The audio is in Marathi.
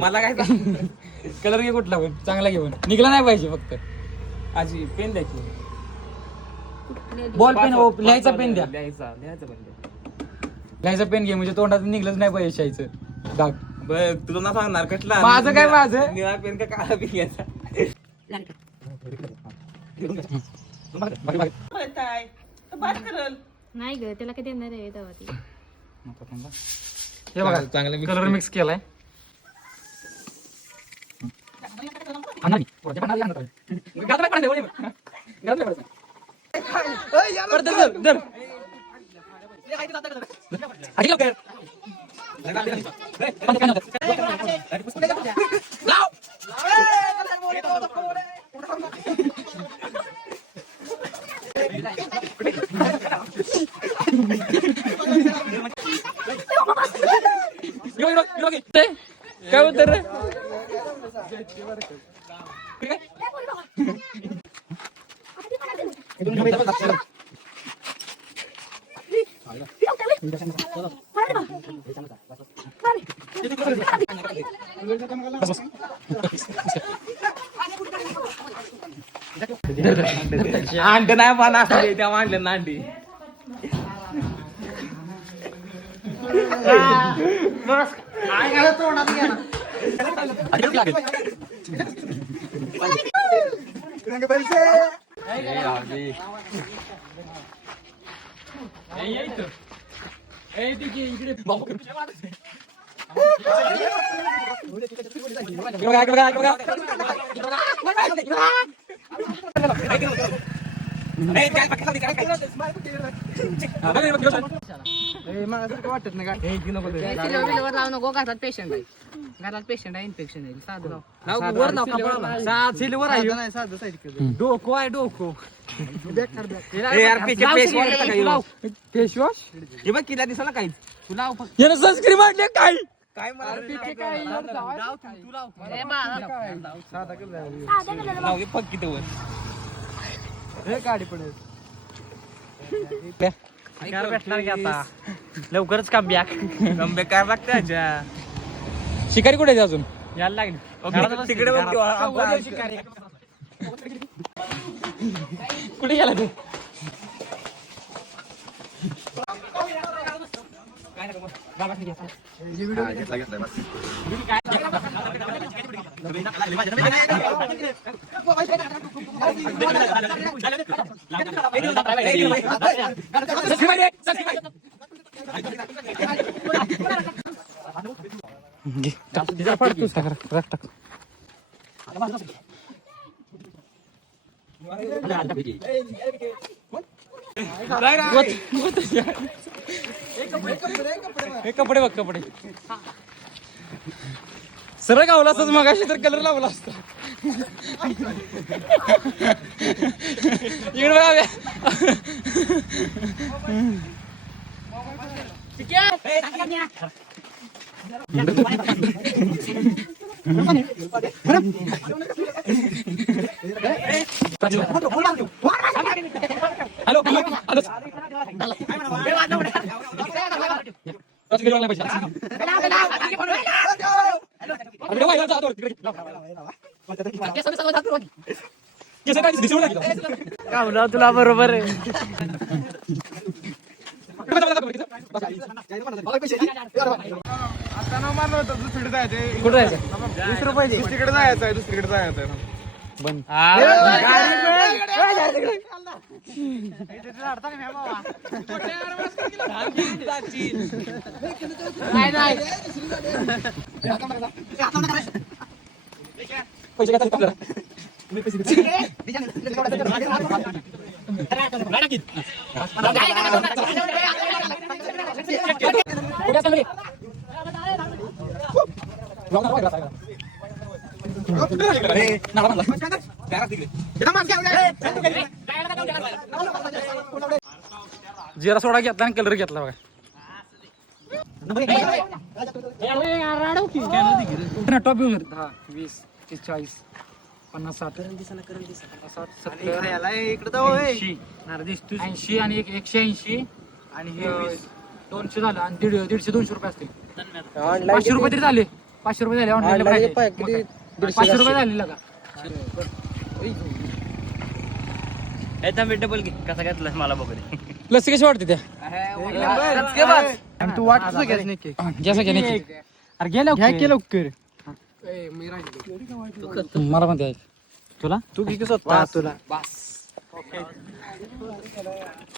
मला काय कलर घे कुठला पण चांगला घेऊन निघला नाही पाहिजे फक्त आजी पेन द्यायची बॉल पेन लिहायचा पेन द्या लिहायचा पेन घे म्हणजे तोंडात निघलंच नाही पाहिजे शाईचं दाग बघ तुला ना सांगणार कटला माझं काय माझं निळा पेन का काळा पेन घ्यायचा नाही ग त्याला कधी येणार आहे तेव्हा ती हे बघा चांगलं कलर मिक्स केलाय काय होत रे अंड नाही पाना त्या मांडल्या ना अंडी वाटत नाही लावू नको घरात पेशंट आहे घरात पेशंट आहे इन्फेक्शन आहे साधं डोको आहे डोको फेस वॉश हे बघ किती दिसला काही तुला यानं सनस्क्रीन मारले काय काय मला फक्त किती वर गाडी पडेल भेटणार की आता लवकरच कमबॅक काय लागतं शिकारी कुठे आहे अजून यायला लागली तिकडे कुठे गेला तू कपडे बघ कपडे सरळ गावला असताच मगाशी तर कलर लावला असता इकडे बघा हॅलो तुला बरोबर आहे दुसरीकडे जायचंय कुठे जायचं दुसरीकडे जायचं आहे दुसरीकडे जायचं आहे बंद पैसे काय आपल्याला जिरा सोडा घेतला आणि कलर घेतला बघा. टॉप घेऊन 10 20 30 40 50 60 80 आणि 180 आणि हे 200 झालं आणि 150 200 रुपये असतील. 500 रुपये तरी झाले. 500 रुपये झाले ऑनलाईन 500 रुपये झाले का डबल घे कसा घेतला मला बघ. लस्सी कशी वाटते त्या तू वाटतो गॅस नाही जसं की नाही अरे गेलो घ्या लवकर मला पण द्यायचं तुला तू घे स्वतः तुला